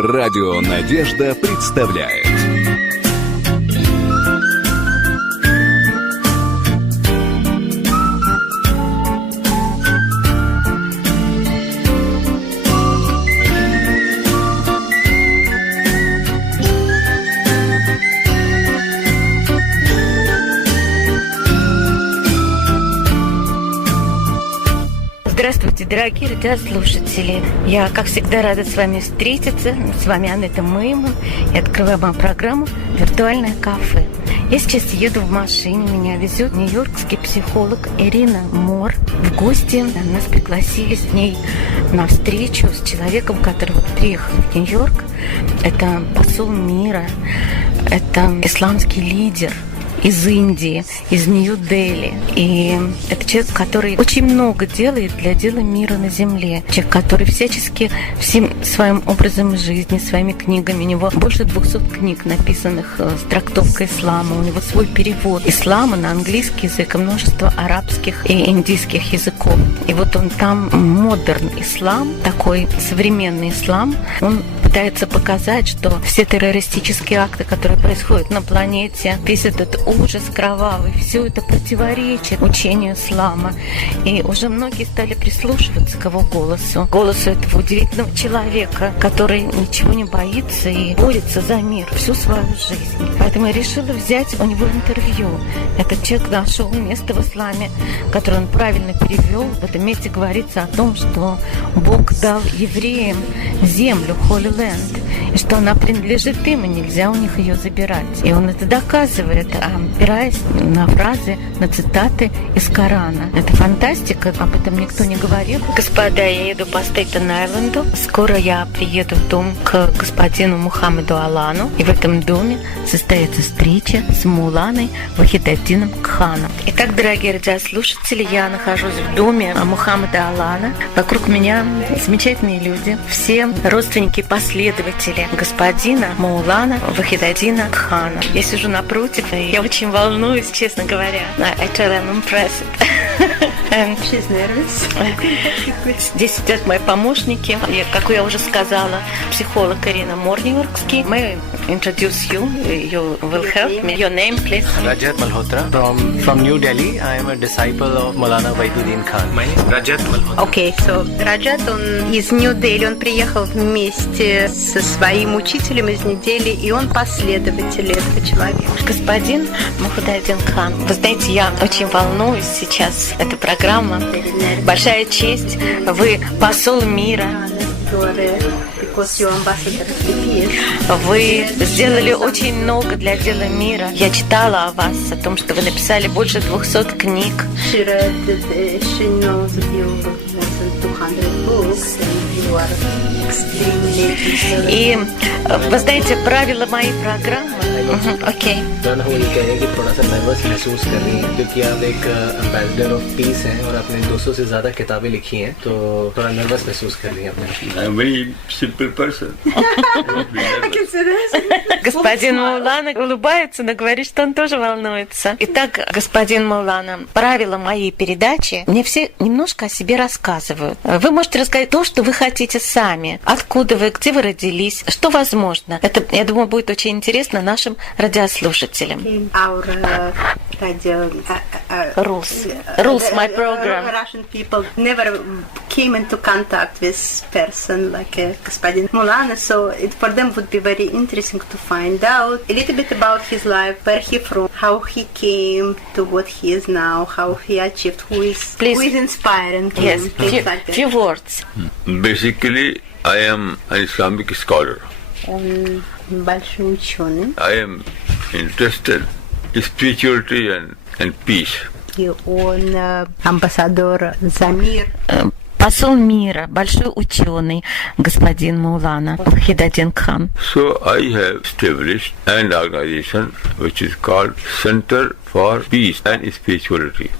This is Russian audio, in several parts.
Радио «Надежда» представляет. Здравствуйте, дорогие радиослушатели. Я, как всегда, рада с вами встретиться. С вами Анетта Мейман. И открываю вам программу «Виртуальное кафе». Я сейчас еду в машине. Меня везет нью-йоркский психолог Ирина Мор в гости. Нас пригласили с ней на встречу с человеком, который приехал в Нью-Йорк. Это посол мира, это исламский лидер из Индии, из Нью-Дели. И это человек, который очень много делает для дела мира на земле. Человек, который всячески всем своим образом жизни, своими книгами. У него больше 200 книг, написанных с трактовкой ислама. У него свой перевод ислама на английский язык и множество арабских и индийских языков. И вот он там модерн ислам, такой современный ислам, он пытается показать, что все террористические акты, которые происходят на планете, весь этот ужас кровавый, все это противоречит учению ислама. И уже многие стали прислушиваться к его голосу этого удивительного человека, который ничего не боится и борется за мир всю свою жизнь. Поэтому я решила взять у него интервью. Этот человек нашел место в исламе, которое он правильно перевел. В этом месте говорится о том, что Бог дал евреям землю, Holy Land, и что она принадлежит им, и нельзя у них ее забирать. И он это доказывает, опираясь на фразы, на цитаты из Корана. Это фантастика, об этом никто не говорил. Господа, я еду по Стейтен-Айленду. Скоро я приеду в дом к господину Мухаммаду Алану, и в этом доме состоится встреча с Муланой Вахидаддином Кханом. Итак, дорогие радиослушатели, я нахожусь в доме Мухаммада Алана. Вокруг меня замечательные люди, все родственники, последователи господина Мулана Вахидаддина Кхана. Я сижу напротив, и я очень волнуюсь, честно говоря. I tell I'm impressed. And she's nervous. Здесь сидят мои помощники. Как я уже сказала, психолог Ирина Мор, нью-йоркский. May I introduce you? You will help me. Your name, please. Rajat Malhotra. From New Delhi. I am a disciple of Maulana Waiduddin Khan. My name is Rajat Malhotra. Okay, so Раджат, он из Нью-Дели, он приехал вместе со своим учителем из Нью-Дели, и он последователь этого человека. Господин Мухаммадин Кхан, вы знаете, я очень волнуюсь сейчас. Эта программа. Большая честь. Вы посол мира. Вы сделали очень много для дела мира. Я читала о вас, о том, что вы написали больше 200 книг. И вы знаете, правила моей программы. Окей. क्योंकि आप एक ambassador of peace हैं और आपने 200 से ज़्यादा किताबें लिखी हैं, तो थोड़ा नर्वस महसूस कर रही हैं अपने। I'm a very simple person. Господин Маулана улыбается, но говорит, что он тоже волнуется. Итак, господин Маулана, правила моей передачи мне все немножко о себе рассказывают. Вы можете рассказать то, что вы хотите сами. Откуда вы, где вы родились, что возможно. Это, я думаю, будет очень интересно нашим радиослушателям. Rules, my program. Russian people never came into contact with person like господин Mulana, so for them would be very interesting to find out a little bit about his life, where he from, how he came to what he is now, how he achieved, who is inspiring him. Yes, few words. Basically, I am an Islamic scholar. Он большой ученый. I am interested in spirituality and peace. И он амбассадор за мир. Посол мира, большой ученый, господин Маулана Вахидаддин Кхан. So I have established an organization which is called Center for peace and spirituality.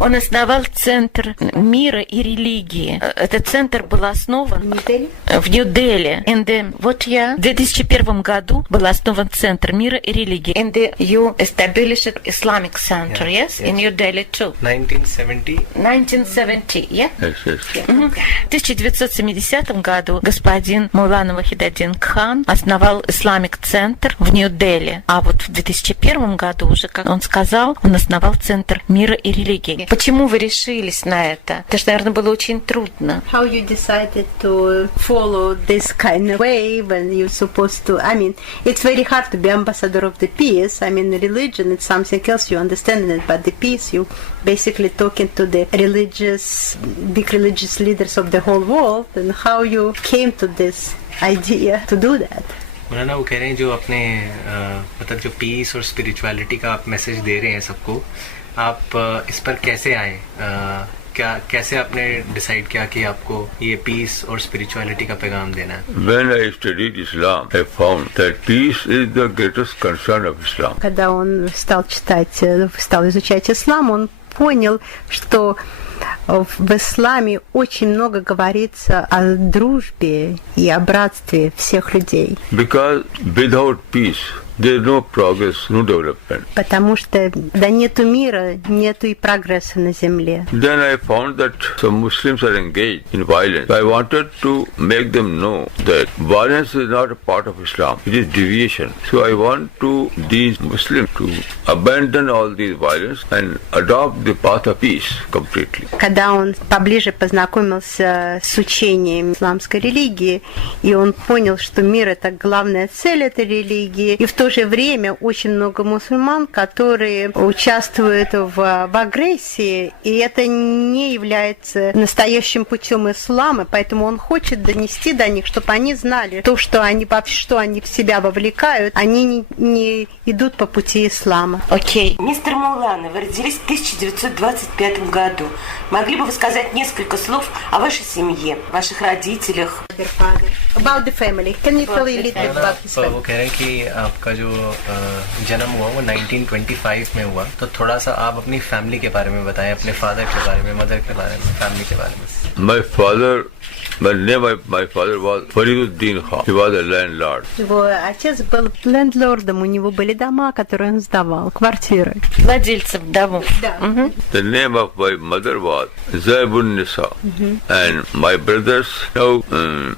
Он основал Центр мира и религии. Этот центр был основан в Нью-Дели. В 2001 году был основан Центр мира и религии. And you established Islamic Center, yes? In New Delhi too. 1970. 1970, yeah? Yes, yes. В 1970 году господин Мулана Вахидаддин Кхан основал Islamic Center в Нью-Дели. А вот в 2001 году уже, как он сказал, он основал Центр мира и религии. Почему вы решились на это? Это же, наверное, было очень трудно. How you decided to follow this kind of way when you're supposed to? I mean, it's very hard to be ambassador of the peace. I mean, religion it's something else. You understand it, but the peace you basically talking to the big religious leaders of the whole world. And how you came to this idea to do that? मौलाना वो कह रहे हैं जो अपने मतलब जो पीस और स्पिरिचुअलिटी का आप मैसेज दे रहे हैं सबको, आप इस पर कैसे आए? कैसे आपने डिसाइड किया कि आपको ये पीस और स्पिरिचुअलिटी का पैगाम देना है? When I studied Islam, I found that peace is the greatest concern of Islam. Когда он стал изучать ислам, он понял, что в исламе очень много говорится о дружбе и о братстве всех людей. Because without peace, there is no progress, no development. Потому что нету мира, нету и прогресса на земле. Then I found that some Muslims are engaged in violence. So I wanted to make them know that violence is not a part of Islam. It is deviation. So I want to these Muslims to abandon all these violence and adopt the path of peace completely. Когда он поближе познакомился с учением исламской религии, и он понял, что мир — это главная цель этой религии, и в то же время очень много мусульман, которые участвуют в агрессии, и это не является настоящим путем ислама, поэтому он хочет донести до них, чтобы они знали то, что они в себя вовлекают, они не идут по пути ислама. Окей. Мистер Мулана, вы родились в 1925 году. Могли бы вы сказать несколько слов о вашей семье, ваших родителях? About the family. Can you tell a little bit about his family? वो कह रहे हैं कि आपका जो जन्म हुआ वो 1925 में हुआ, तो थोड़ा सा आप अपनी फैमिली के बारे में बताएं, अपने फादर के बारे में, मदर के बारे में, फैमिली के बारे में. My name of my father was Fariduddin Khan. He was a landlord. Его отец был лендлордом, у него были дома, которые он сдавал, квартиры. Владельцем домов. Да. The name of my mother was Zaibun Nisa. And my brothers, now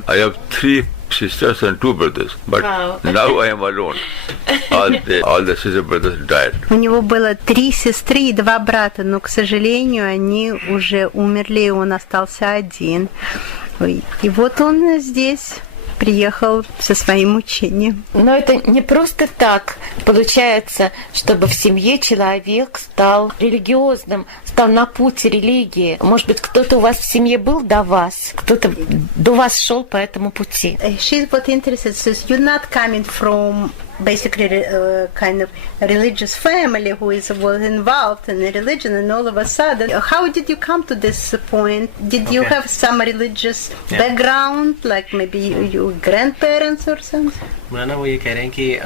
I have 3 sisters and 2 brothers, but now I am alone. All the sister brothers died. У него было 3 сестры и 2 брата, но, к сожалению, они уже умерли, и он остался один. И вот он здесь приехал со своим учением. Но это не просто так получается, чтобы в семье человек стал религиозным, стал на пути религии. Может быть, кто-то у вас в семье был до вас, кто-то до вас шел по этому пути. She's what interested, says you're not coming from basically kind of religious family who was involved in the religion, and all of a sudden, how did you come to this point? Did you have some religious background, like maybe your grandparents or something? मौलाना वो ये कह रहे हैं कि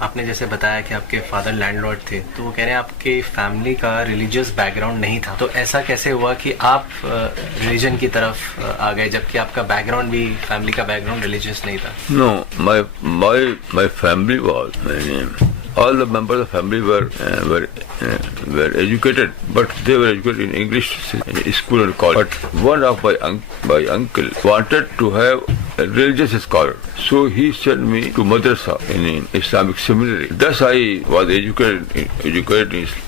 आपने जैसे बताया कि आपके फादर लैंडलॉर्ड थे, तो वो कह रहे हैं आपके फैमिली का रिलीजियस बैकग्राउंड नहीं था, तो ऐसा कैसे हुआ कि आप रिलीजन की तरफ आ गए जबकि आपका बैकग्राउंड भी, फैमिली का बैकग्राउंड रिलीजियस नहीं था? No, my family was. All the members of the family were educated, but they were educated in English school and college. But one of my uncle wanted to have a religious scholar, so he sent me to madrasa in Islamic seminary. Thus I was educated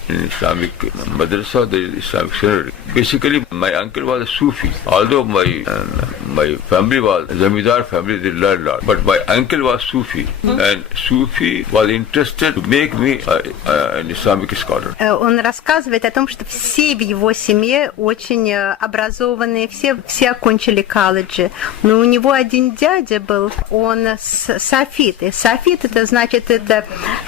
in Islamic madrasa, the Islamic seminary. Basically, my uncle was a Sufi. Although my family was Zamidar family, the landlord, but my uncle was Sufi, and Sufi was interested to make me an Islamic scholar. Он рассказывает о том, что все в его семье очень образованные, все окончили колледжи, но у него один дядя был, он сафит. И сафит, это значит, это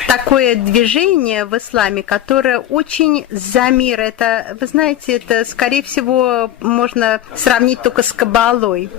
такое движение в исламе, которое очень за мир. Это, вы знаете, это, скорее всего, можно сравнить только с каббалой.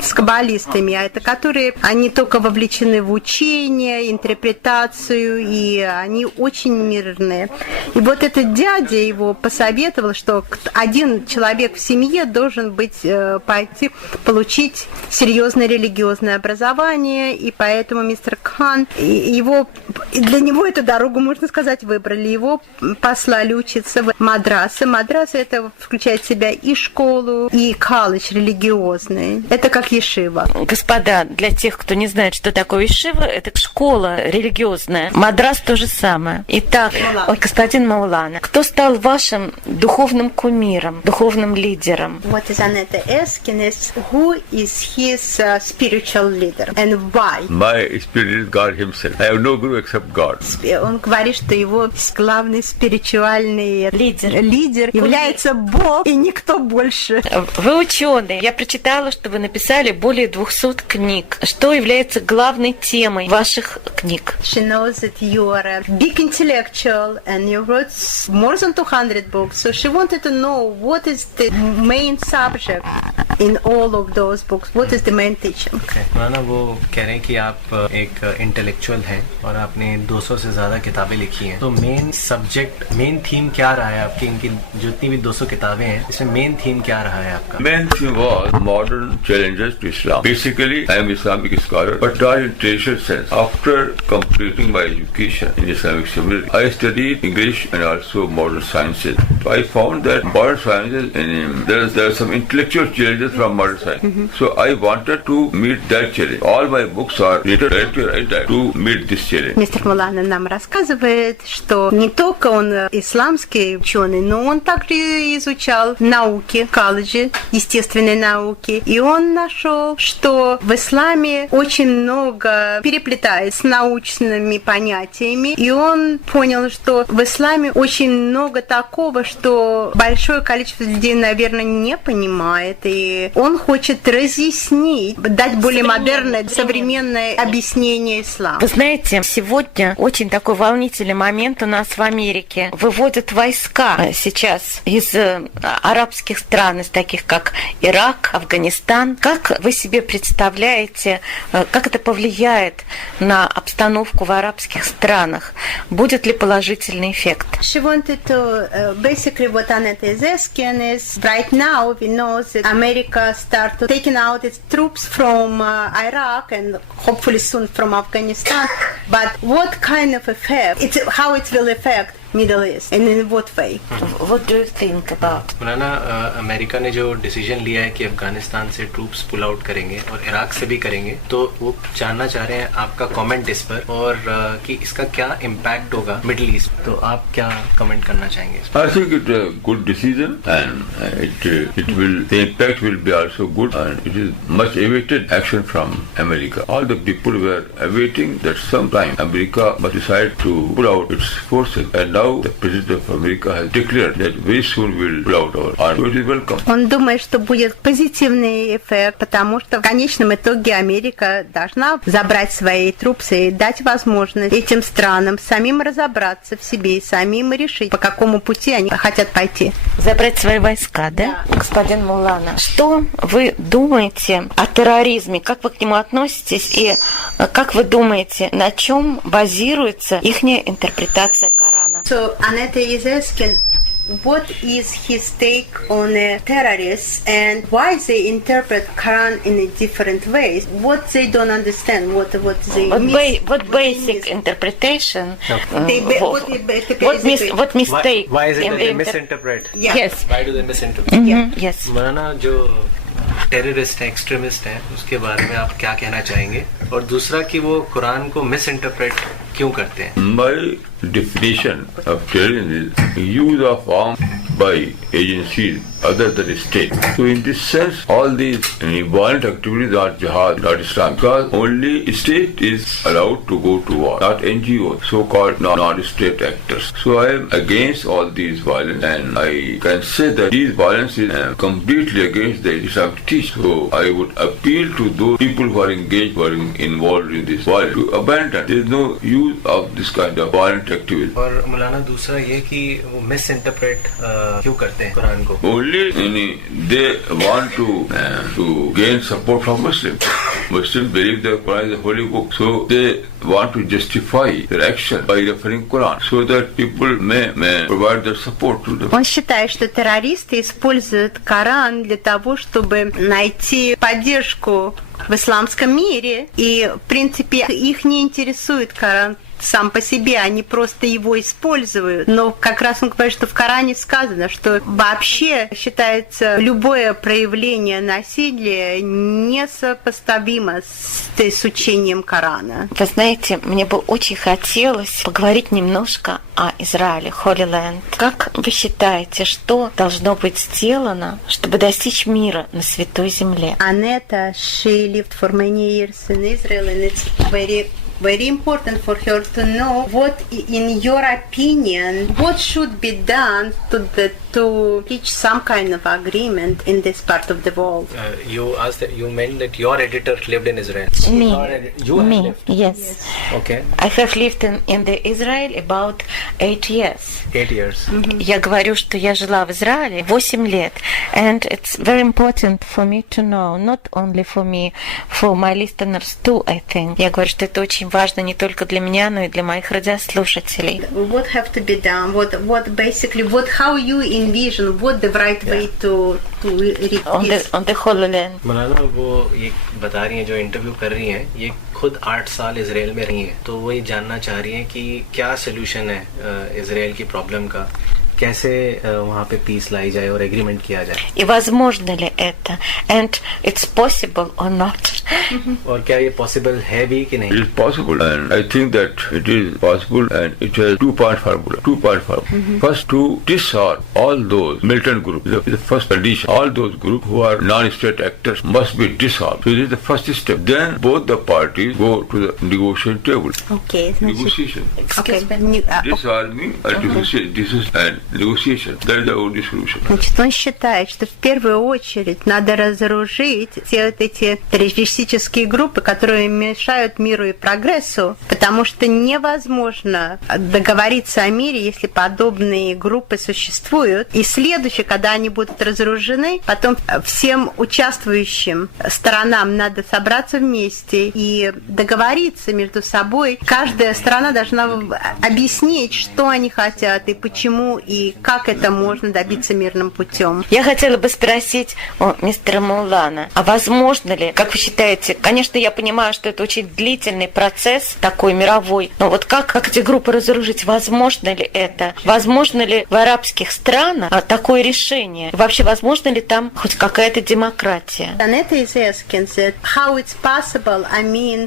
с каббалистами, а это которые, они только вовлечены в учение, интерпретацию, и они очень мирные. И вот этот дядя его посоветовал, что один человек в семье должен пойти получить серьезное религиозное образование, и поэтому мистер Кан, для него эту дорогу, можно сказать, выбрали. Его послали учиться в мадрасы. Мадрасы это включает в себя и школу, и колледж религиозный. Это как ешива. Господа, для тех, кто не знает, что такое ешива, это школа религиозная. Мадрас то же самое. Итак, господин Маулана, кто стал вашим духовным кумиром, духовным лидером? What is Annette asking is, who is his spiritual leader and why? My spirit is God himself. I have no guru except God. Он говорит, что его главный спиритуальный лидер является Бог и никто больше. Вы ученый. Я прочитала, что вы написали более 200 книг. Что является главной темой ваших книг? She knows that you are a big intellectual and you wrote more than 200 books. So she wanted to know what is the main subject in all of those books. What is the main teaching? मौलाना वो कह रहे हैं कि आप एक इंटेलेक्चुअल हैं और आपने 200 से ज़्यादा किताबें लिखी हैं. तो मेन सब्जेक्ट, मेन थीम क्या रहा है आपकी? इनकी जितनी भी 200 किताबें हैं, इसमें मेन थीम क्या रहा है आपका? Main theme was modern challenges to Islam. Basically, I am Islamic scholar, but not in traditional sense. After completing my education in Islamic seminary, I studied English and also modern sciences. So I found that modern sciences, there are some intellectual challenges from modern science. So I wanted to meet that challenge. All my books are written to meet this challenge. Мистер Мулана нам рассказывает, что не только он исламский ученый, но он также изучал науки, колледжи, естественные науки. И он нашел, что в исламе очень много переплетает с научными понятиями. И он понял, что в исламе очень много такого, что большое количество людей, наверное, не понимает. И он хочет разъяснить, дать более модерное, современное объяснение ислама. Вы знаете, сегодня очень такой волнительный момент у нас в Америке. Выводят войска сейчас из арабских стран, из таких как Ирак, Афганистан. Как вы себе представляете, как это повлияет на обстановку в арабских странах? Будет ли положительный эффект? She wanted to, basically what Annette is asking is, right now we know that America started taking out its troops from Iraq and hopefully soon from Afghanistan. But what kind of effect, how it will affect Middle East and in what way? What do you think about? मौलाना अमेरिका ने जो डिसीजन लिया है कि अफगानिस्तान से troops pull out करेंगे और इराक से भी करेंगे, तो वो जानना चाह रहे हैं आपका कमेंट इस पर और कि इसका क्या इम्पैक्ट होगा मिडिल ईस्ट. तो आप क्या कमेंट करना चाहेंगे? I think it's a good decision and the impact will be also good, and it is much awaited action from America. All the people were awaiting that sometime America must decide to pull out its forces, and now the President of America has declared that very soon we will pull out our army. So it is welcome. Он думает, что будет позитивный эффект, потому что в конечном итоге Америка должна забрать свои трупы и дать возможность этим странам самим разобраться в себе и самим решить, по какому пути они хотят пойти. Забрать свои войска, да? Господин Мулана, что вы думаете о терроризме? Как вы к нему относитесь? И как вы думаете, на чем базируется ихняя интерпретация Корана? So Annette is asking, what is his take on terrorists and why they interpret Quran in different ways? What they don't understand, what they miss. What basic interpretation? What mistake? Why is it that they misinterpret? Yeah. Yes. Why do they misinterpret? Yes. मौलाना जो टेररिस्ट है, एक्सट्रीमिस्ट है, उसके बारे में आप क्या कहना चाहेंगे? और दूसरा कि वो कुरान को मिस इंटरप्रेट क्यों करते हैं? My definition of terrorism is use of arms by agencies other than the state. So in this sense, all these violent activities are jihad, not Islam. Because only state is allowed to go to war, not NGOs, so-called non-state actors. So I am against all these violence, and I can say that these violence is completely against the Islamic teaching. So I would appeal to those people who are engaged, who are involved in this violence, to abandon. There is no use of this kind of violent activity. और मौलाना दूसरा ये कि वो miss interpret क्यों करते हैं कुरान को? Only they want to gain support from Muslims. Muslims believe the Quran is a holy book, so they want to justify their action by referring Quran, so that people may provide their support to them. Он считает, что террористы используют Коран для того, чтобы найти поддержку в исламском мире, и, в принципе, их не интересует Коран сам по себе, они просто его используют. Но как раз он говорит, что в Коране сказано, что вообще считается любое проявление насилия несопоставимо с учением Корана. Вы знаете, мне бы очень хотелось поговорить немножко о Израиле, Holy Land. Как вы считаете, что должно быть сделано, чтобы достичь мира на Святой Земле? Aneta, she lived for many years in Israel, and it's very important for her to know what, in your opinion, what should be done to reach some kind of agreement in this part of the world. You meant that your editor lived in Israel. Me, yes. Okay. I have lived in the Israel about 8 years. 8 years. Я говорю, что я жила в Израиле 8 лет. And it's very important for me to know, not only for me, for my listeners too, I think. Я говорю, что это очень важно не только для меня, но и для моих радиослушателей. What have to be done? How you envision? What the right way to reach On the Holy Land. मौलाना वो ये बता रही हैं, जो इंटरव्यू कर रही हैं, ये खुद 8 साल इजराइल में रही हैं, तो वो ये जानना चाह रही हैं कि क्या सोल्यूशन है इजराइल की प्रॉब्लम का, कैसे वहाँ पे पीस लाई जाए और एग्रीमेंट किया जाए, И возможно ли это? And it's possible or not? और क्या ये पॉसिबल है भी कि It नहीं? is possible, and I think that it is possible, and it has two-part formula. First, to disarm all those militant groups. The first condition. All those groups who are non-state actors must be disarmed. So this is the first step. Then both the parties go to the negotiation table. Okay, Negotiation. Disarming and negotiation. That is the only solution. Значит, он считает, что в первую очередь надо разоружить все вот эти террористические группы, которые мешают миру и прогрессу, потому что невозможно договориться о мире, если подобные группы существуют. И следующее, когда они будут разоружены, потом всем участвующим сторонам надо собраться вместе и договориться между собой. Каждая сторона должна объяснить, что они хотят и почему, и как это можно добиться мирным путем. Я хотела бы спросить у мистера Маулана, а возможно ли, как вы считаете, конечно, я понимаю, что это очень длительный процесс, такой мировой, но вот как эти группы разоружить, возможно ли это? Возможно ли в арабских странах такое решение? Вообще, возможно ли там хоть какая-то демократия? Aneta is asking that how it's possible,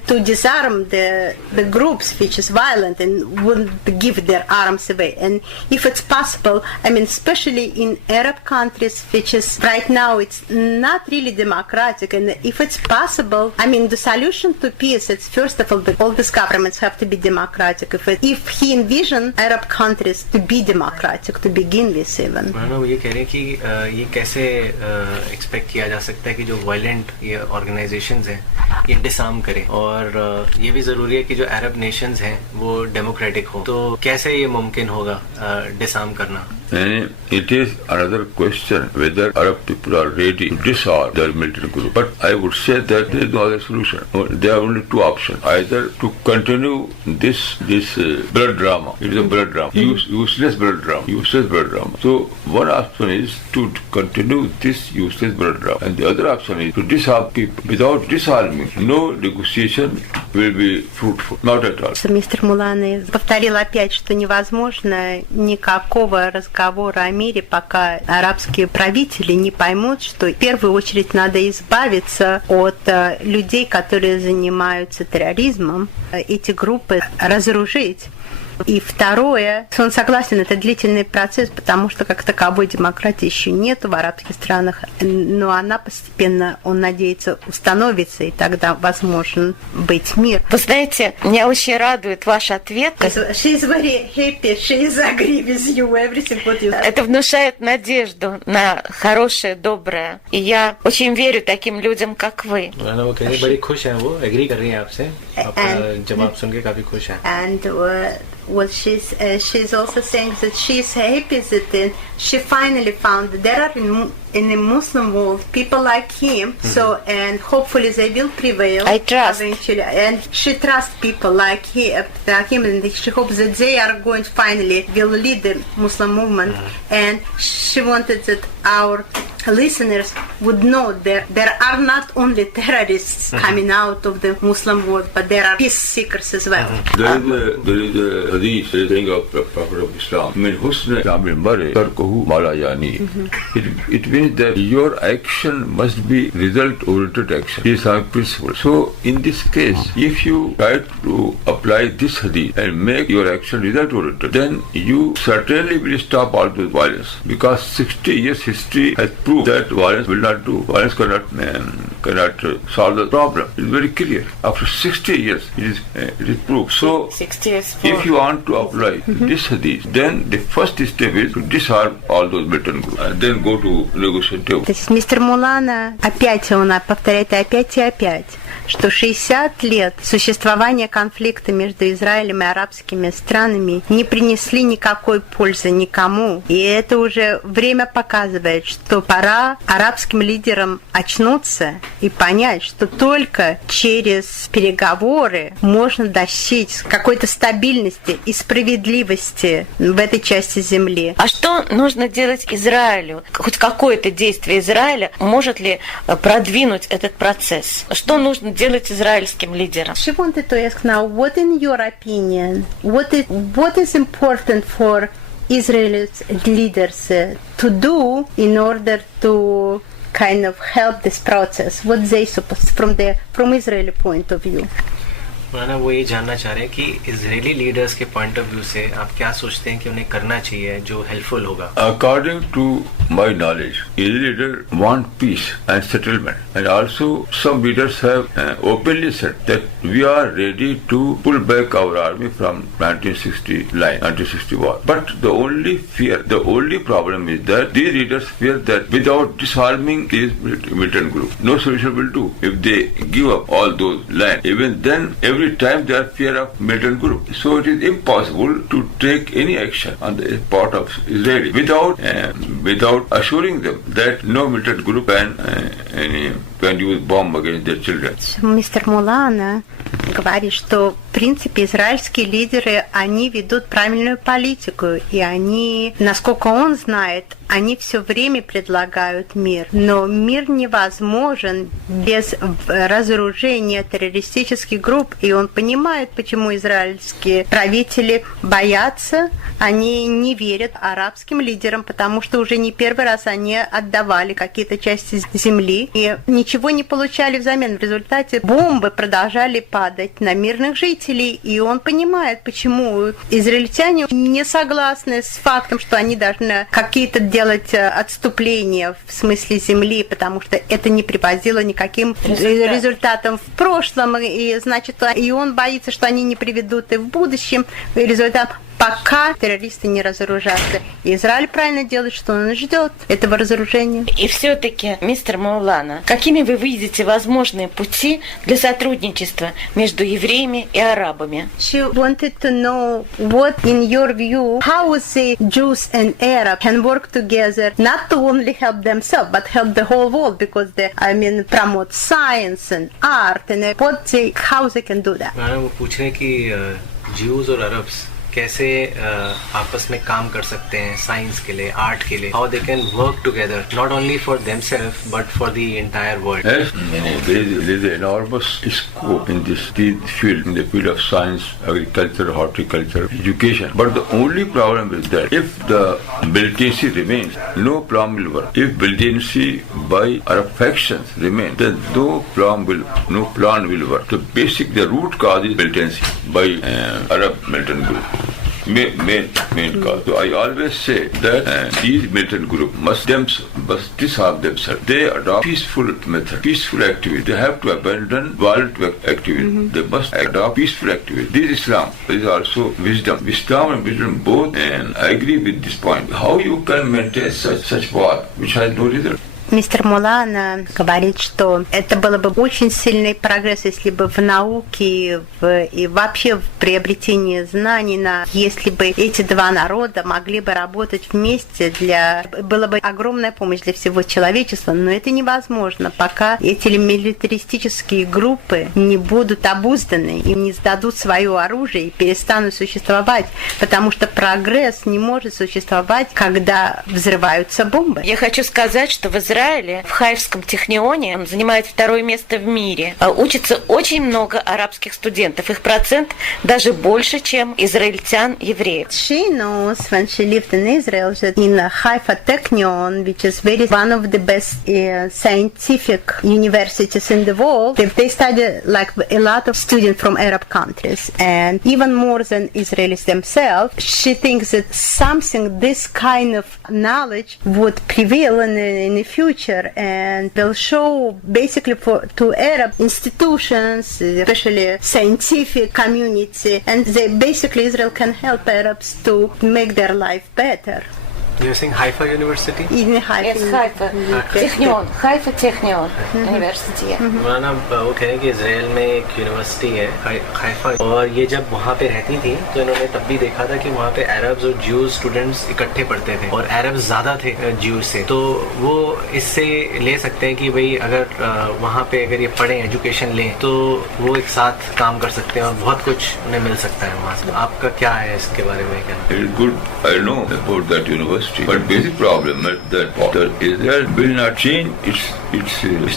to disarm the groups which is violent and wouldn't give their arms away. And if it's possible, especially in Arab countries, which is right now, it's not really democratic. And if it's possible, the solution to peace, it's first of all these governments have to be democratic. If he envisioned Arab countries to be democratic to begin with even. वो ये कह रहे हैं कि ये कैसे एक्सपेक्ट किया जा सकता है कि जो वायलेंट ये ऑर्गेनाइजेशंस हैं ये डिसआर्म करें, और ये भी जरूरी है कि जो अरब नेशंस हैं वो डेमोक्रेटिक हो, तो कैसे ये मुमकिन होगा डिसआर्म करना? And it is another question whether Arab people are ready to disarm their militant group. But I would say that there is no other solution. There are only two options: either to continue this blood drama. It is a blood drama, useless blood drama. So one option is to continue this useless blood drama, and the other option is to disarm people. Without disarming, no negotiation will be fruitful, not at all. Мистер Мулана повторил опять, что невозможно никакого разговора о мире, пока арабские правители не поймут, что в первую очередь надо избавиться от людей, которые занимаются терроризмом, эти группы разоружить. И второе, он согласен, это длительный процесс, потому что как таковой демократии еще нет в арабских странах, но она постепенно, он надеется, установится, и тогда возможен быть мир. Вы знаете, меня очень радует ваш ответ. She is very happy, she is agree with you, everything what you... Это внушает надежду на хорошее, доброе. И я очень верю таким людям, как вы. वो कह बड़ी खुश हैं, वो एग्री कर रही हैं आपसे, आपका जवाब सुन के काफी खुश हैं. And what she's also saying that she's happy that she finally found that there are in the Muslim world people like him. So and hopefully they will prevail. I trust. Eventually, and she trusts people like him, and she hopes that they are going to finally will lead the Muslim movement. And she wanted that our listeners would know that there are not only terrorists coming out of the Muslim world, but there are peace seekers as well. There is a hadith saying of the Prophet of Islam, min husn Islamil mar'i tarkuhu ma la yani. It means that your action must be result-oriented action. This is our principle. So, in this case, if you try to apply this hadith and make your action result-oriented, then you certainly will stop all this violence. Because 60 years history has proved that violence will not do. Violence cannot solve the problem. It is very clear. After 60 years, it is proved. So, 60 years if you want to apply this hadith, then the first step is to disarm all those militant groups and then go to negotiation table. То есть мистер Мулана опять он повторяет опять и опять, что 60 лет существования конфликта между Израилем и арабскими странами не принесли никакой пользы никому. И это уже время показывает, что пора арабским лидерам очнуться и понять, что только через переговоры можно достичь какой-то стабильности и справедливости в этой части земли. А что нужно делать Израилю? Хоть какое-то действие Израиля может ли продвинуть этот процесс? Что нужно делать израильским лидерам? She wanted to ask now, what in your opinion, what is important for Israel's leaders to do in order to kind of help this process? What they suppose from Israeli point of view? माना वो ये जानना चाह रहे हैं कि Israeli leaders के point of view से आप क्या सोचते हैं कि उन्हें करना चाहिए जो हेल्पफुल होगा? According to my knowledge, Israeli leaders want peace and settlement, and also some leaders have openly said that we are ready to pull back our army from 1960 war. But the only problem is that these leaders fear that without disarming these militant groups, no solution will do. If they give up all those land, even then every time they are fear of militant group. So it is impossible to take any action on the part of Israeli without assuring them that no militant group can use bomb against their children. Мистер Мулана говорит, что в принципе израильские лидеры, они ведут правильную политику, и они, насколько он знает, они все время предлагают мир. Но мир невозможен без разоружения террористических групп, и он понимает, почему израильские правители боятся, они не верят арабским лидерам, потому что уже не первый раз они отдавали какие-то части земли, и ничего не получали взамен. В результате бомбы продолжали падать на мирных жителей, и он понимает, почему израильтяне не согласны с фактом, что они должны какие-то делать отступления в смысле земли, потому что это не приводило никаким результатам в прошлом, и значит, и он боится, что они не приведут и в будущем результат, пока террористы не разоружатся. И Израиль правильно делает, что он ждет этого разоружения. И все-таки, мистер Маулана, какими вы видите возможные пути для сотрудничества между евреями и арабами? She wanted to know what, in your view, how the Jews and Arabs can work together, not to only help themselves, but help the whole world, because they, promote science and art, and how they can do that. वो पूछ रहे हैं कि Jews और Arabs कैसे आपस में काम कर सकते हैं साइंस के लिए, आर्ट के लिए, how they can work together, not only for themselves but for the entire world. Yes, there is an enormous scope in this field, in the field of science, agriculture, horticulture, education. But the only problem is that if the militancy remains, no plan will work. If militancy by Arab factions remains, then no plan will work. So the root cause is militancy by Arab militant group. Main cause. So I always say that these militant groups must disarm themselves. They adopt peaceful method, peaceful activity. They have to abandon violent activity. They must adopt peaceful activity. This is Islam. This is also wisdom. Islam and wisdom both, and I agree with this point. How you can maintain such war which has no result? Мистер Мулана говорит, что это было бы очень сильный прогресс, если бы в науке и вообще в приобретении знаний, если бы эти два народа могли бы работать вместе, была бы огромная помощь для всего человечества, но это невозможно, пока эти милитаристические группы не будут обузданы и не сдадут свое оружие и перестанут существовать, потому что прогресс не может существовать, когда взрываются бомбы. Я хочу сказать, что в Израиле, в Хайфском технионе, он занимает 2-е место в мире. Учится очень много арабских студентов. Их процент даже больше, чем израильтян-евреев. She knows when she lived in Israel that in Haifa Technion, which is one of the best scientific universities in the world, they study like a lot of students from Arab countries, and even more than Israelis themselves. She thinks that this kind of knowledge would prevail in the future and will show basically to Arab institutions, especially scientific community, and basically Israel can help Arabs to make their life better. You're saying Haifa University? In Haifa. Yes, Haifa. Technion. Haifa Technion University. मौलाना वो कह रहे हैं कि इजराइल में एक यूनिवर्सिटी है हाइफा, और ये जब वहाँ पे रहती थी तो इन्होंने तब भी देखा था कि वहाँ पे अरब्स और ज्यूज स्टूडेंट्स इकट्ठे पढ़ते थे, और अरब्स ज़्यादा थे ज्यूज से, तो वो इससे ले सकते हैं कि भाई अगर वहाँ पे अगर ये पढ़ें, एजुकेशन लें, तो वो एक साथ काम कर सकते हैं और बहुत कुछ उन्हें मिल सकता है वहाँ से। आपका क्या है इसके बारे में कहना? Very good. I know about that university. But basic problem is that Israel will not change its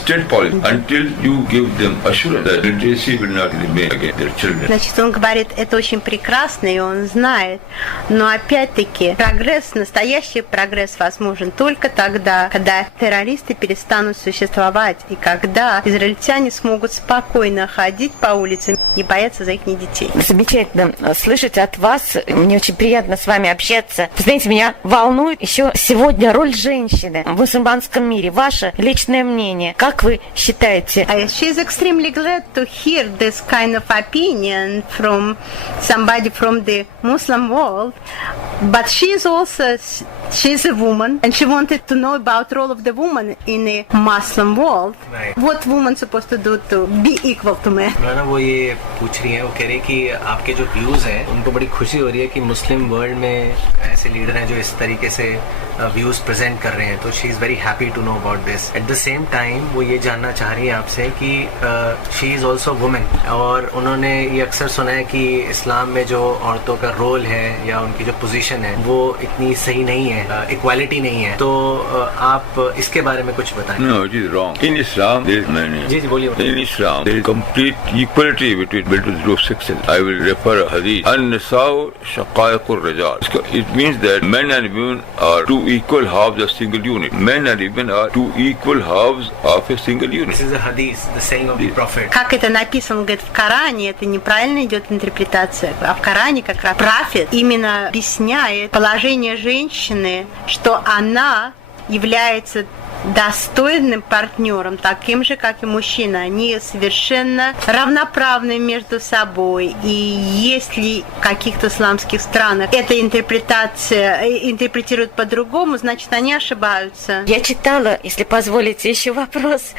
state policy until you give them assurance that literacy will not remain against their children. Значит, он говорит, это очень прекрасно, и он знает, но опять-таки настоящий прогресс возможен только тогда, когда террористы перестанут существовать, и когда израильтяне смогут спокойно ходить по улицам и бояться за их детей. Замечательно слышать от вас. Мне очень приятно с вами общаться. Вы знаете, меня волнует еще сегодня роль женщины в мусульманском мире. Ваше личное мнение. Как вы считаете? She is extremely glad to hear this kind of opinion from somebody from the Muslim world, but she is a woman, and she wanted to know about the role of the woman in the Muslim world. Right. What woman supposed to do to be equal to men? ना वो ये पूछ रही है, वो कह रही है कि आपके जो व्यूज हैं उनको बड़ी खुशी हो रही है कि मुस्लिम वर्ल्ड में ऐसे लीडर हैं जो इस तरीके से व्यूज प्रेजेंट कर रहे हैं, तो she is very happy to know about this. At the same time वो ये जानना चाह रही है आपसे कि शी इज़ ऑल्सो वुमेन, और उन्होंने ये अक्सर सुना है कि इस्लाम में जो औरतों का रोल है या उनकी जो पोजीशन है वो इतनी सही नहीं है, इक्वालिटी नहीं है, तो आप इसके बारे में कुछ बताएं। No, it is wrong. In Islam, there is many. जी बोलिए। In Islam, there is complete equality between group sexes. I will refer a hadith. An-nisa'u shaqaiqur rijal. It means that men and women are two equal halves of a single unit. Men and women are two equal halves of a single unit. This is a hadith, the saying of the Prophet. Как это написано, он говорит, в Коране это неправильно идет интерпретация, а в Коране как раз Профет именно объясняет положение женщины, что она является достойным партнером, таким же, как и мужчина. Они совершенно равноправны между собой. И если в каких-то исламских странах эта интерпретация интерпретируют по-другому, значит, они ошибаются. Я читала, если позволите, еще вопрос.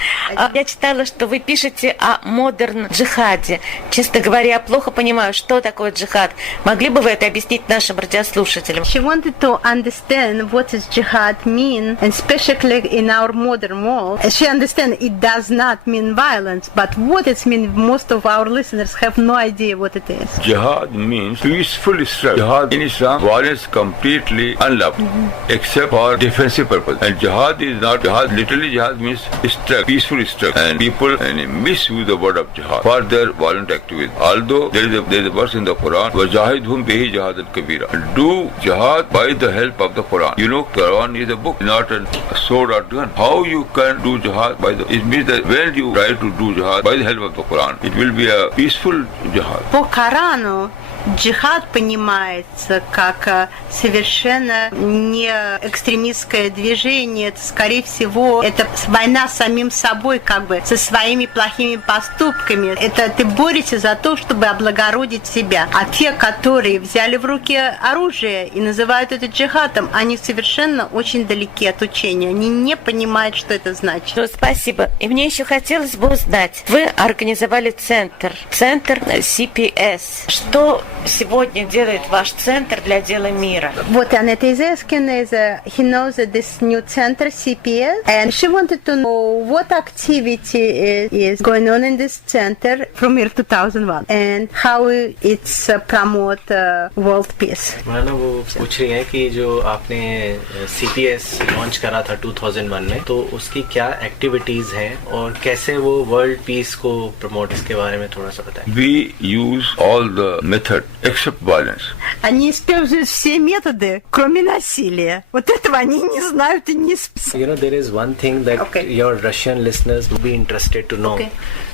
Я читала, что вы пишете о модерн-джихаде. Честно говоря, я плохо понимаю, что такое джихад. Могли бы вы это объяснить нашим радиослушателям? She wanted to understand what does jihad mean, and especially in our modern world. She understands it does not mean violence, but what it means, most of our listeners have no idea what it is. Jihad means peaceful struggle. Jihad in Islam, violence completely unlawful, except for defensive purpose. And jihad is not jihad. Literally, jihad means struggle, peaceful struggle. And people misuse the word of jihad for their violent activities. Although there is a verse in the Quran, "Wajahidhum bihi jihadan kabira." Do jihad by the help of the Quran. You know, Quran is a book, not a sword or gun. How you can do jihad by the? It means that when you try to do jihad by the help of the Quran, it will be a peaceful jihad. По Корану джихад понимается как совершенно не экстремистское движение, это, скорее всего, это война с самим собой, как бы, со своими плохими поступками. Это ты борешься за то, чтобы облагородить себя. А те, которые взяли в руки оружие и называют это джихадом, они совершенно очень далеки от учения. Они не понимают, что это значит. Спасибо. И мне еще хотелось бы узнать, вы организовали центр CPS. Что сегодня делает ваш центр для дела мира? Вот Annette is asking is he knows that this new center CPS, and she wanted to know what activity is going on in this center from year 2001 and how it's promote world peace. मानो वो पूछ रही हैं कि जो आपने CPS launch करा था 2001 में, तो उसकी क्या एक्टिविटीज हैं और कैसे वो वर्ल्ड पीस को प्रमोट, इसके बारे में थोड़ा सा बताएं. We use all the method except violence. Они используют все методы, кроме насилия. Вот этого они не знают и не You know, there is one thing that your Russian listeners may be interested to know. Okay.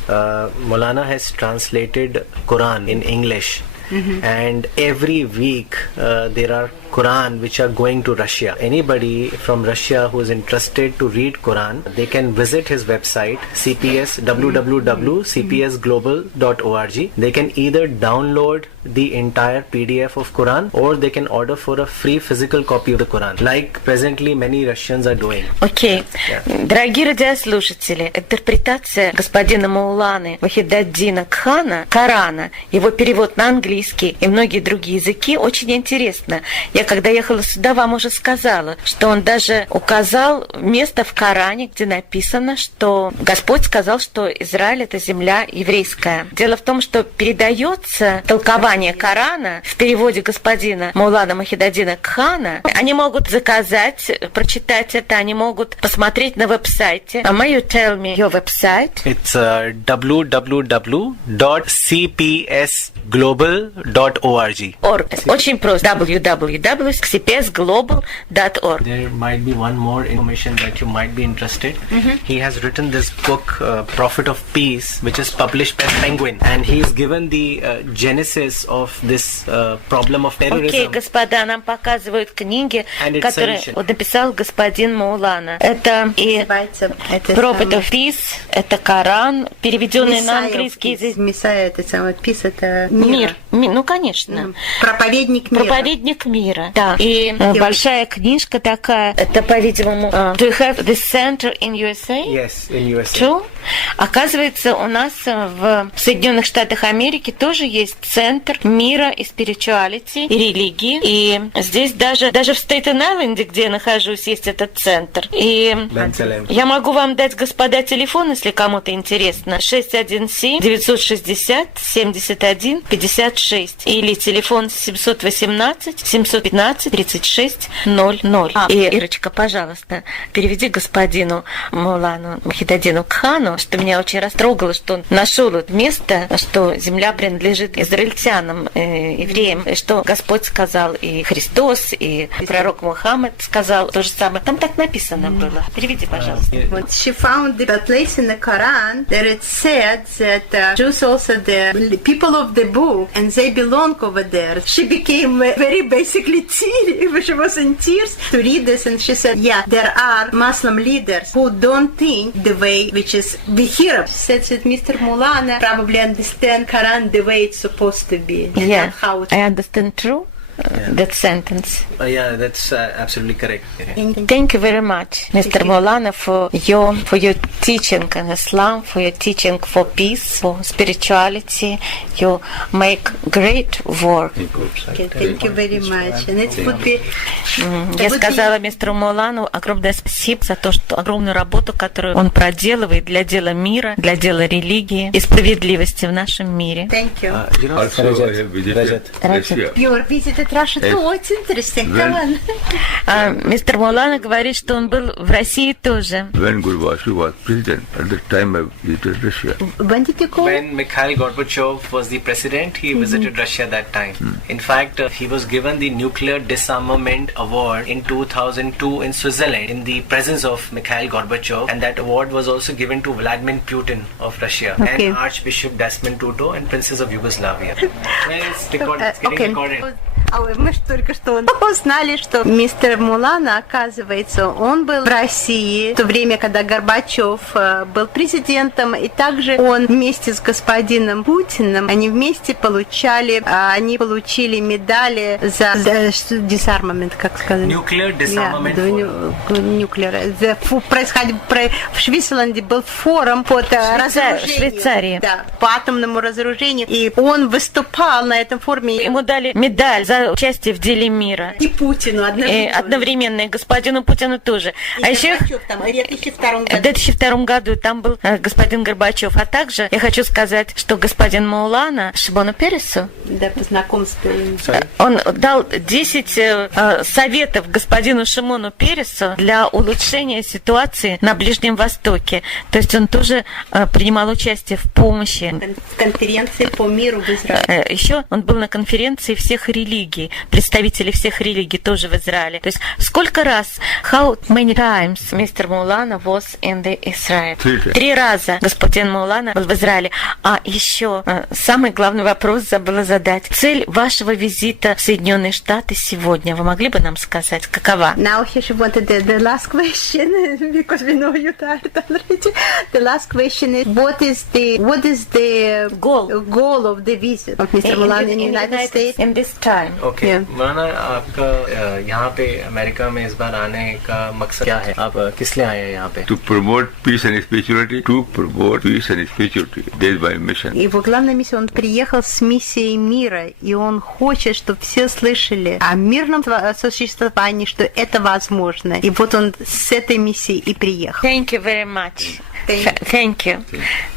Maulana has translated Quran in English. And every week there are Quran which are going to Russia. Anybody from Russia who is interested to read Quran, they can visit his website www.cpsglobal.org. They can either download the entire PDF of Quran or they can order for a free physical copy of the Quran, like presently many Russians are doing. Окей. Дорогие радиослушатели, интерпретация господина Мауланы Вахидаддина Кхана Корана, его перевод на английский и многие другие языки очень интересно. Я когда ехала сюда, вам уже сказала, что он даже указал место в Коране, где написано, что Господь сказал, что Израиль — это земля еврейская. Дело в том, что передается толкование Корана в переводе господина Маулана Вахидаддина Кхана. Они могут заказать, прочитать это, они могут посмотреть на веб-сайте. May you tell me your website? It's www.cpsglobal.org. Очень просто. www.cpsglobal.org. There might be one more information that you might be interested. He has written this book, Prophet of Peace, which is published by Penguin, and he's given the genesis of this problem of terrorism. Окей, господа, нам показывают книги, которые написал господин Маулана. Это и Prophet of Peace, это Коран, переведенный на английский язык. Мессия, это самое Peace, это мир. Ну, конечно. Проповедник мира. Проповедник мира, да. И большая книжка такая, это, по-видимому, Do you have this center in USA? Yes, in USA. True? Оказывается, у нас в Соединенных Штатах Америки тоже есть центр мира и spirituality, и религии. И здесь даже в Стейтен-Айленде, где я нахожусь, есть этот центр. И я могу вам дать, господа, телефон, если кому-то интересно. 617-960-71-56. Или телефон 718-715-36-00. И, Ирочка, пожалуйста, переведи господину Маулану Вахидаддину Кхану, что меня очень растрогало, что он нашел это место, что земля принадлежит израильтянам, евреям, что Господь сказал, и Христос, и пророк Мухаммад сказал то же самое. Там так написано было. Переведи, пожалуйста. She found the place in the Quran that it said that Jews also the people of the book and they belong over there. She became very basically teary. She was in tears to read this, and she said, yeah, there are Muslim leaders who don't think the way which is we hear. She said that Mr. Maulana probably understand Quran the way it's supposed to be. Yeah, I understand true. That sentence. Yeah, that's absolutely correct. Thank you very much, Mr. Maulana, for your teaching in Islam, for your teaching for peace, for spirituality. You make great work. Thank you very much. And it would be. Я сказала мистеру Маулану огромное спасибо за то, что огромную работу, которую он проделывает для дела мира, для дела религии и справедливости в нашем мире. Thank you. Also, I have visited Russia. You were visited visit Russia too. Oh, it's interesting. Come on. Мистер Мулана говорит, что он был в России тоже. When Gorbachev was president, at the time I visited Russia. When did you go? When Mikhail Gorbachev was the president, he visited Russia that time. In fact, he was given the Nuclear Disarmament Award in 2002 in Switzerland in the presence of Mikhail Gorbachev, and that award was also given to Vladimir Putin of Russia and Archbishop Desmond Tutu and Princess of Yugoslavia. It's getting recorded. Мы же только что узнали, что мистер Мулана, оказывается, он был в России в то время, когда Горбачев был президентом, и также он вместе с господином Путиным, они вместе получили медали за disarmament, как сказать? Nuclear Disarmament Forum. В Швейцарии был форум под Швейцарии. Да, по атомному разоружению, и он выступал на этом форуме. Ему дали медаль за участие в деле мира. И Путину одновременно, и господину Путину тоже. И еще там, в 2002 году там был господин Горбачев. А также я хочу сказать, что господин Мулана Шимону Пересу, да, по знакомству, он дал 10 советов господину Шимону Пересу для улучшения ситуации на Ближнем Востоке. То есть он тоже принимал участие в помощи. В конференции по миру в Израиле. Еще он был на конференции всех религий, представители всех религий тоже в Израиле. То есть сколько раз, how many times Mr. Mulana was in the Israel? 3 раза господин Мулана был в Израиле. А еще самый главный вопрос забыла задать. Цель вашего визита в Соединенные Штаты сегодня, вы могли бы нам сказать, какова? Now he wanted the last question because we know you tired already. The last question is what is the goal of the visit of Mr. Mulana in the United States in this time? Okay. मौलाना आपका यहाँ पे अमेरिका में इस बार आने का मकसद क्या है? आप किस लिए आए हैं यहाँ पे? To promote peace and spirituality. To promote peace and spirituality. That's my mission. Его главная миссия, он приехал с миссией мира, и он хочет, чтобы все слышали о мирном существовании, что это возможно. И вот он с этой миссией и приехал. Thank you very much. Thank you.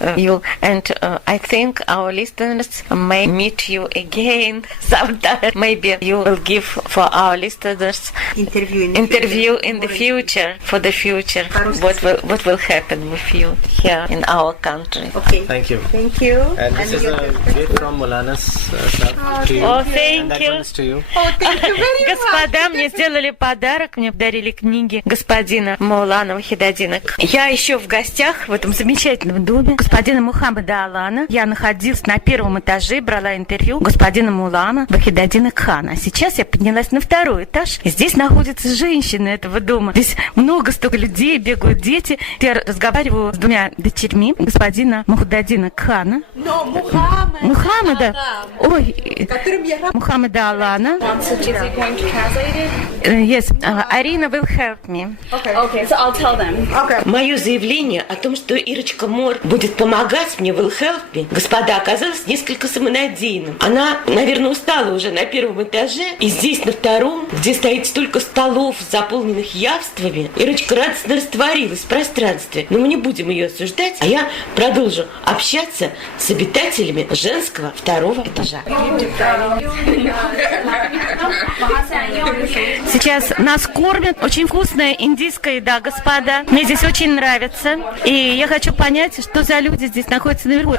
I think our listeners may meet you again sometime. Maybe you will give for our listeners interview in the future. For the future, what will happen with you here in our country? Okay. Thank you. Thank you. And this is a gift from Mulana's staff to you. Oh, thank and you. That one is to you. Oh, thank you very much. Господа, мне сделали подарок, мне подарили книги господина Мулана Вахидаддина. Я еще в гостях в этом замечательном доме господина Мухаммада Алана. Я находилась на 1 этаже, брала интервью господина Мулана Вахидаддина Хана. А сейчас я поднялась на 2 этаж, и здесь находятся женщины этого дома. Здесь много столько людей, бегают дети. Я разговариваю с 2 дочерьми господина Мухаммада Хана. Мухаммада. Ой. Мухаммада Алана. Yes, Arina will help me. Okay, so I'll tell them. Мое заявление о том, что Ирочка Мор будет помогать мне, will help me, господа, оказалось несколько самонадеянным. Она, наверное, устала уже на 1 этаже, и здесь на 2, где стоит столько столов, заполненных явствами, Ирочка радостно растворилась в пространстве. Но мы не будем ее осуждать, а я продолжу общаться с обитателями женского 2 этажа. Сейчас нас кормят. Очень вкусная индийская еда, господа. Мне здесь очень нравится. И я хочу понять, что за люди здесь находятся наверху.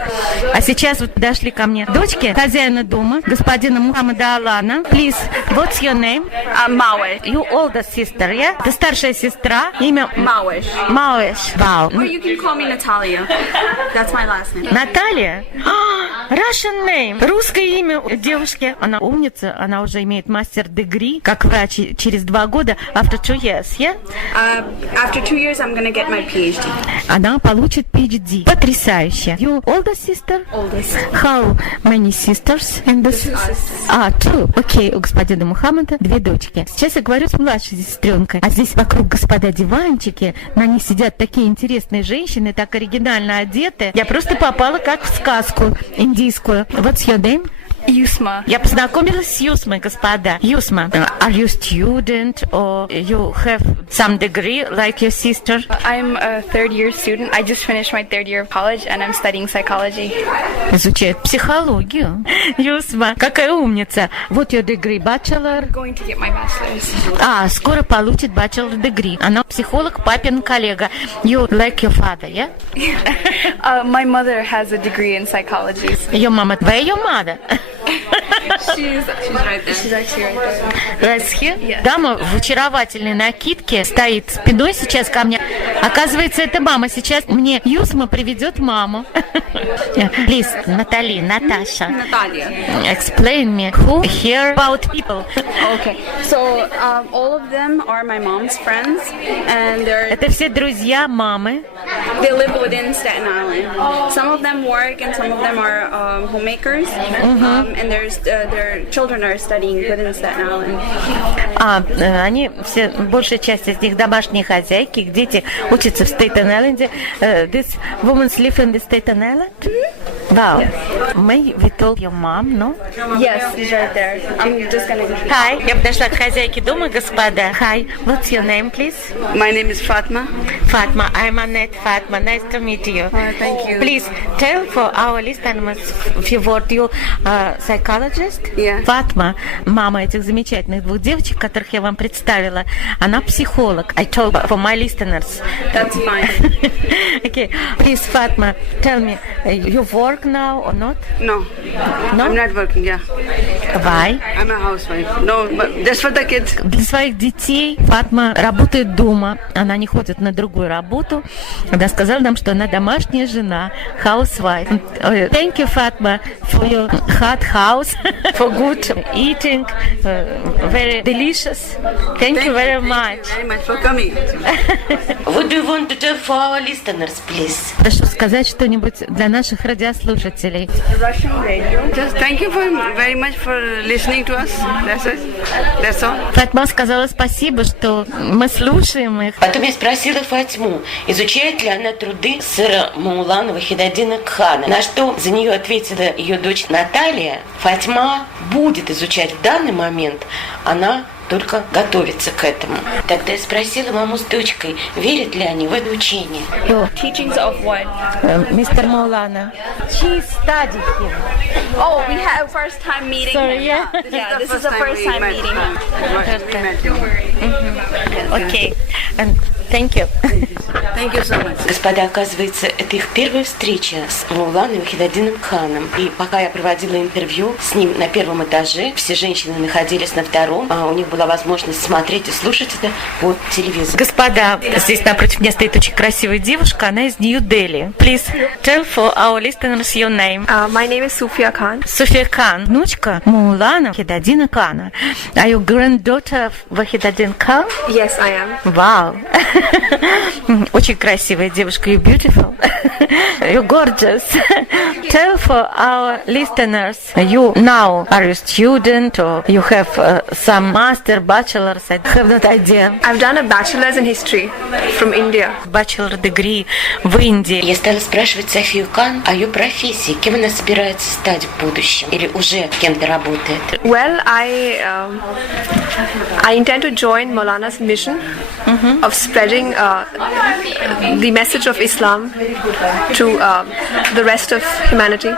А сейчас вот подошли ко мне дочки хозяина дома, господина Мухаммада Алана. Please, what's your name? Mawish. You older sister, yeah? Ты старшая сестра. Имя? Mawish. Mawish. Wow. Or you can call me Natalia. That's my last name. Наталья? Russian name. Русское имя девушки. Она умница, она уже имеет мастер-дегри, как врач через 2 года. After 2 years, yeah? After 2 years, I'm gonna get my PhD. Она получит PhD. Потрясающе. You older sister? Oldest. How many sisters in this? 2. Окей, у господина Мухаммада 2 дочки. Сейчас я говорю с младшей сестренкой. А здесь вокруг, господа, диванчики. На них сидят такие интересные женщины, так оригинально одеты. Я просто попала как в сказку индийскую. What's your name? Yusma. Я познакомилась с Юсмой, господа. Юсма, are you student or you have some degree like your sister? I'm a third-year student. I just finished my third year of college, and I'm studying psychology. Изучает психологию. Юсма, какая умница. Вот your degree, bachelor. Going to get my bachelor's. Скоро получит bachelor degree. Она психолог, папин коллега. You like your father, yeah? My mother has a degree in psychology. Your mama, where your mother? She's right there. She's actually right there. Right here? Дама в очаровательной накидке стоит спиной сейчас ко мне. Оказывается, это мама. Сейчас мне Юсма приведет маму. Please, Натали, Наташа. Natalia. Explain me who here about people. Okay. So all of them are my mom's friends, and Это все друзья мамы. they live within Staten Island. Some of them work, and some of them are homemakers, and their children are studying within Staten Island. Они все, большая часть из них домашние хозяйки, их дети учатся в Стейтен-Айленде. This women live in the Staten Island? Wow. May we told your mom, no? Yes, she's right there. I'm just gonna. Hi. Я подошла к хозяйке дома, господа. Hi. What's your name, please? My name is Fatma. Fatma. I'm Annette Fatma. Nice to meet you. Thank you. Please tell for our listeners if you were you psychologist. Yeah. Fatma, мама этих замечательных двух девочек, которых я вам представила, она психолог. I told for my listeners. That's fine. Okay. Please, Fatma, tell me, you work now or not? No. No? I'm not working, yeah. Why? I'm a housewife. No, but just for the kids. Для своих детей Фатма работает дома. Она не ходит на другую работу. Она сказала нам, что она домашняя жена, housewife. Thank you, Fatma, for your hot house, for good eating, very delicious. Thank you very much. Thank you very much for coming. What do you want to tell for our listeners, please? Прошу сказать что-нибудь для наших радиослушателей. Russian radio. Just thank you very much for listening to us. That's it. That's all. Фатма сказала спасибо, что мы слушаем их. Потом я спросила Фатьму, изучает ли она труды сэра Маулана Вахидаддина Кхана, на что за нее ответила ее дочь Наталья. Фатьма будет изучать в данный момент, она только готовится к этому. Тогда я спросила маму с дочкой, верят ли они в это учение. Teachings of what? Мистер Маулана. She studied him. Oh, we had first time meeting Sorry, him. yeah. Yeah, this is the first time meeting him. Okay. And thank you. Thank you so much. Господа, оказывается, это их первая встреча с Мауланой Вахидаддином Кханом. И пока я проводила интервью с ним на первом этаже, все женщины находились на втором, а у них была возможность смотреть и слушать это по телевизору. Господа, здесь напротив меня стоит очень красивая девушка, она из Нью-Дели. Please tell for our listeners your name. My name is Sufia Khan. София Кан, внучка Маулана Вахидаддина Кана. Are you granddaughter of Вахидаддин Кан? Yes, I am. Вау! Очень красивая девушка. You're beautiful. You're gorgeous. Tell for our listeners, you now are you student or you have some master, bachelor's? I have no idea. I've done a bachelor's in history from India. Bachelor degree в Индии. Я стала спрашивать Софию Кан о ее профессии, кем она собирается стать в будущем, или уже кем-то работает. Well, I intend to join Maulana's mission of spreading the message of Islam to the rest of humanity.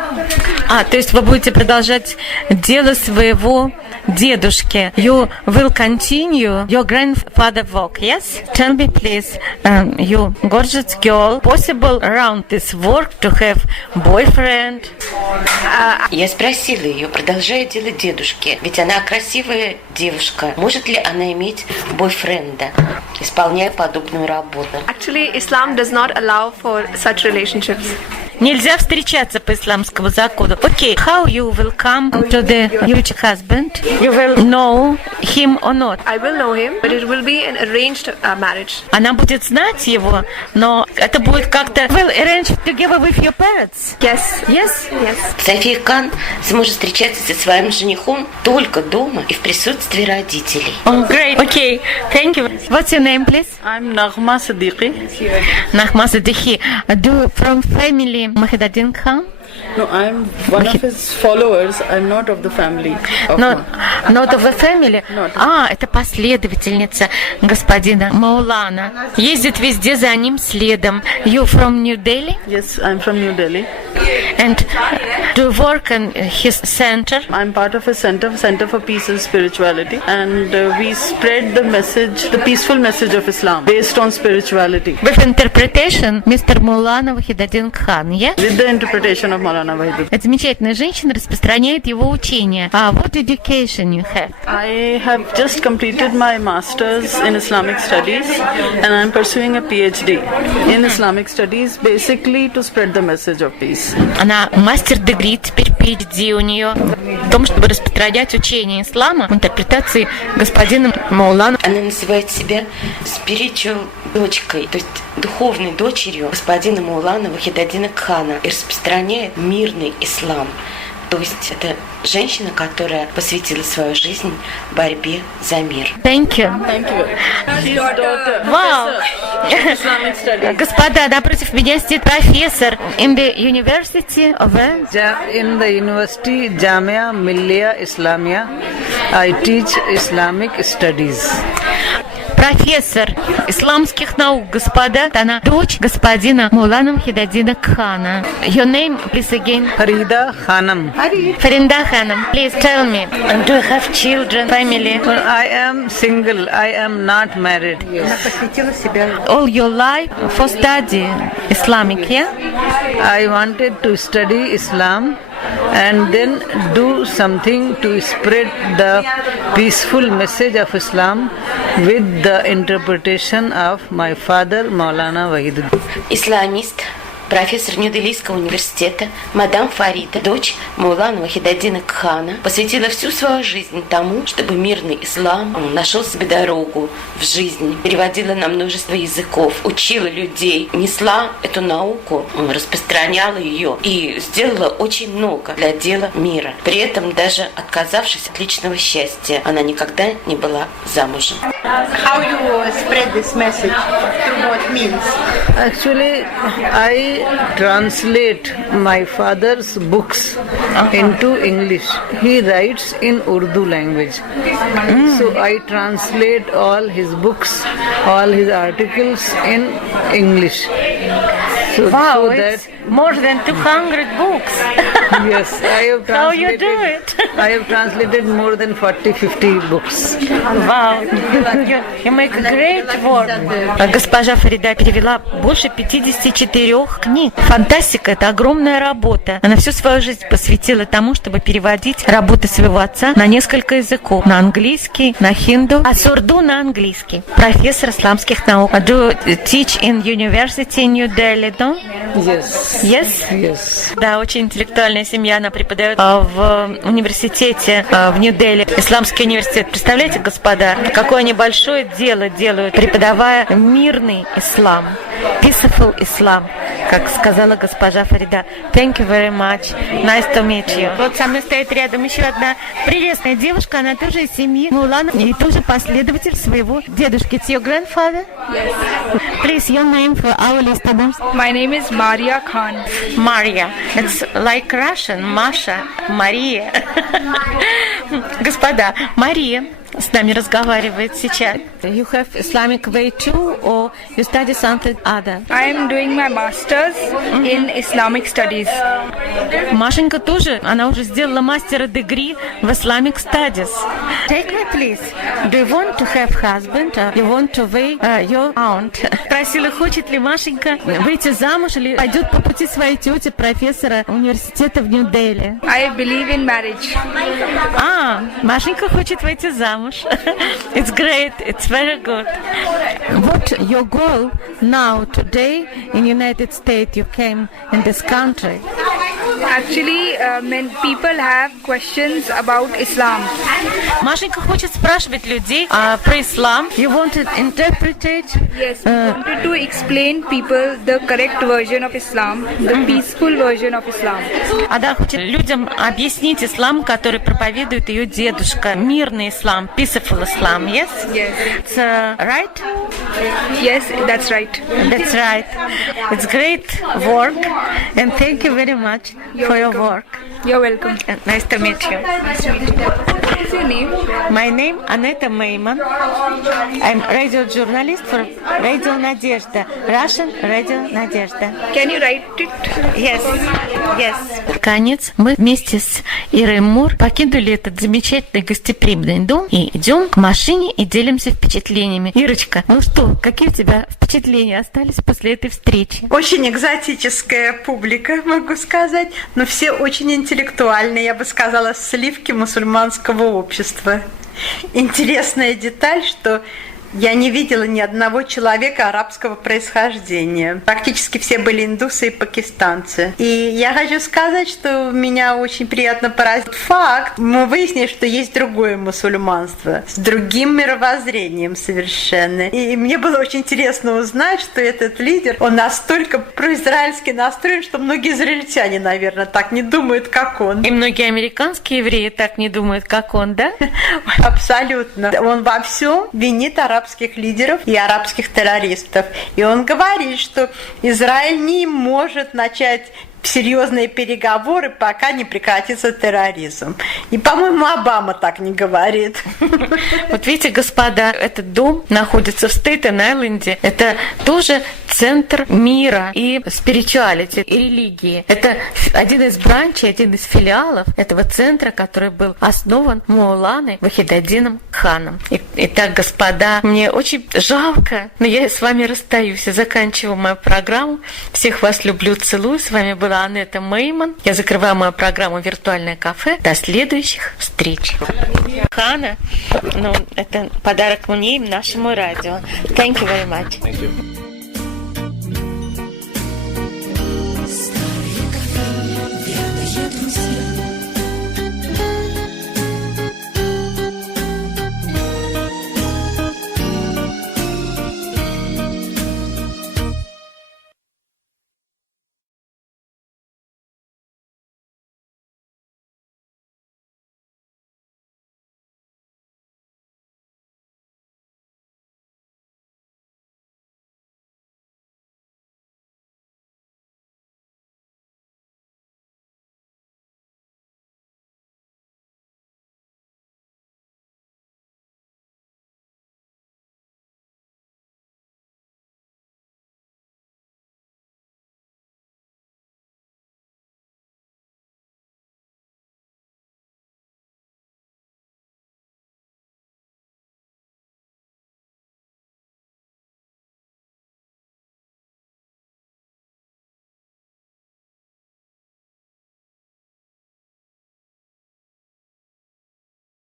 То есть вы будете продолжать дело своего дедушки. You will continue your grandfather work, yes? Tell me, please, you gorgeous girl, possible around this work to have boyfriend? Я спросила ее, продолжая делать дедушки, ведь она красивая девушка, может ли она иметь бойфренда, исполняя подобную работу? Actually, Islam does not allow for such relationships. Нельзя встречаться по исламскому закону. Okay, how you will come to the future husband? You will know him or not? I will know him, but it will be an arranged marriage. Она будет знать его, но это будет как-то will arrange together with your parents. Yes. Yes? Yes. София Кан сможет встречаться со своим женихом только дома и в присутствии родителей. Oh, great. Okay, thank you. What's your name, please? I'm Naghma Siddiqui. Naghma Siddiqui. Do you from family Вахидаддин Кхан? No, I'm one of his followers. I'm not of the family. Not of the family? Это последовательница господина Маулана. Ездит везде за ним следом. You from New Delhi? Yes, I'm from New Delhi. And do you work in his center? I'm part of a Center for Peace and Spirituality, and we spread the message, the peaceful message of Islam based on spirituality. With interpretation, Mr. Maulana Wahiduddin Khan, yeah? With the interpretation of Maulana Wahiduddin. Эта замечательная женщина распространяет его учение. What education you have? I have just completed my master's in Islamic Studies, and I'm pursuing a PhD in Islamic Studies, basically to spread the message of peace. Она мастер-дегри, теперь PhD у нее, в том, чтобы распространять учение ислама в интерпретации господина Маулана. Она называет себя spiritual дочкой, то есть духовной дочерью господина Маулана Вахидаддина Кхана, и распространяет мирный ислам. То есть это женщина, которая посвятила свою жизнь борьбе за мир. Thank you. Thank you. Wow. Господа, напротив меня сидит профессор in the University of In the University Jamia Millia Islamia, I teach Islamic Studies. Профессор исламских наук, господа. Она дочь господина Маулана Вахидаддина Кхана. Your name, please again? Farida Khanam. Farida Khanam, please tell me. Do you have children, family? Well, I am single. I am not married. All your life for study Islamic, yeah? I wanted to study Islam and then do something to spread the peaceful message of Islam with the interpretation of my father Maulana Wahiduddin. Исламист, профессор Нью-Делийского университета, мадам Фарида, дочь Маулана Вахидаддина Кхана, посвятила всю свою жизнь тому, чтобы мирный ислам нашел себе дорогу в жизни, переводила на множество языков, учила людей, несла эту науку, распространяла ее и сделала очень много для дела мира. При этом даже отказавшись от личного счастья, она никогда не была замужем. How you spread this message? Through what means? Actually, I translate my father's books into English. He writes in Urdu language. So I translate all his books, all his articles in English. Wow, it's more than 200 books. Yes, I have translated. How you do it? I have translated more than 40-50 books. Wow, you make great work. Госпожа Фарида перевела больше 54 книг. Фантастика, это огромная работа. Она всю свою жизнь посвятила тому, чтобы переводить работы своего отца на несколько языков. На английский, на хинду, а с урду на английский. Профессор исламских наук. Do you teach in university in New Delhi, no? Yes. Yes? Yes. Да, очень интеллектуальная семья. Она преподает в университете в Нью-Дели. Исламский университет. Представляете, господа, какое они большое дело делают, преподавая мирный ислам. Peaceful Islam, как сказала госпожа Фарида. Thank you very much. Nice to meet you. Вот со мной стоит рядом еще одна прелестная девушка. Она тоже из семьи Маулана и тоже последователь своего дедушки. It's your grandfather? Yes. Please, your name for our listeners. My name is Maria Khan. Maria. It's like Russian. Masha. Maria. Господа, Мария с нами разговаривает сейчас. You have Islamic way too, or you study something other? I am doing my master's in Islamic studies. Машенька тоже, она уже сделала мастера-дегри в Islamic studies. Take me, please. Do you want to have husband, or you want to be your aunt? Спросила, хочет ли Машенька выйти замуж или пойдет по пути своей тети, профессора университета в Нью-Дели. I believe in marriage. Машенька хочет выйти замуж. It's great. It's very good. What your goal now today in United States? You came in this country. Actually, many people have questions about Islam. Машенька хочет спрашивать людей про ислам. You want to interpret it? Yes, we wanted to explain people the correct version of Islam, the peaceful version of Islam. Она хочет людям объяснить ислам, который проповедует ее дедушка. Мирный ислам, peaceful Islam. Yes? Yes. It's right? Yes, that's right. That's right. It's great work, and thank you very much. for your work. You're welcome. Nice to meet you. What's your name? My name Aneta Meyman. I'm radio journalist for Radio Nadezhda, Russian Radio Nadezhda. Can you write it? Yes, yes. Наконец, мы вместе с Ирой Мур покинули этот замечательный гостеприимный дом и идем к машине и делимся впечатлениями. Ирочка, ну что, какие у тебя впечатления остались после этой встречи? Очень экзотическая публика, могу сказать, но все очень интеллектуальные, я бы сказала, сливки мусульманского общества. Интересная деталь, что я не видела ни одного человека арабского происхождения. Практически все были индусы и пакистанцы. И я хочу сказать, что меня очень приятно поразил факт. Мы выяснили, что есть другое мусульманство с другим мировоззрением совершенно. И мне было очень интересно узнать, что этот лидер, он настолько произраильски настроен, что многие израильтяне, наверное, так не думают, как он. И многие американские евреи так не думают, как он, да? Абсолютно. Он во всем винит арабских лидеров и арабских террористов. И он говорит, что Израиль не может начать серьезные переговоры, пока не прекратится терроризм. И, по-моему, Обама так не говорит. Вот видите, господа, этот дом находится в Стейтен-Айленде. Это тоже центр мира и спиритуалити, и религии. Это один из бранчей, один из филиалов этого центра, который был основан Мауланой Вахидаддином Ханом. Итак, господа, мне очень жалко, но я с вами расстаюсь. Я заканчиваю мою программу. Всех вас люблю, целую. С вами была Анета Мейман. Я закрываю мою программу «Виртуальное кафе». До следующих встреч. Хана, это подарок мне и нашему радио. Thank you very much. Thank you.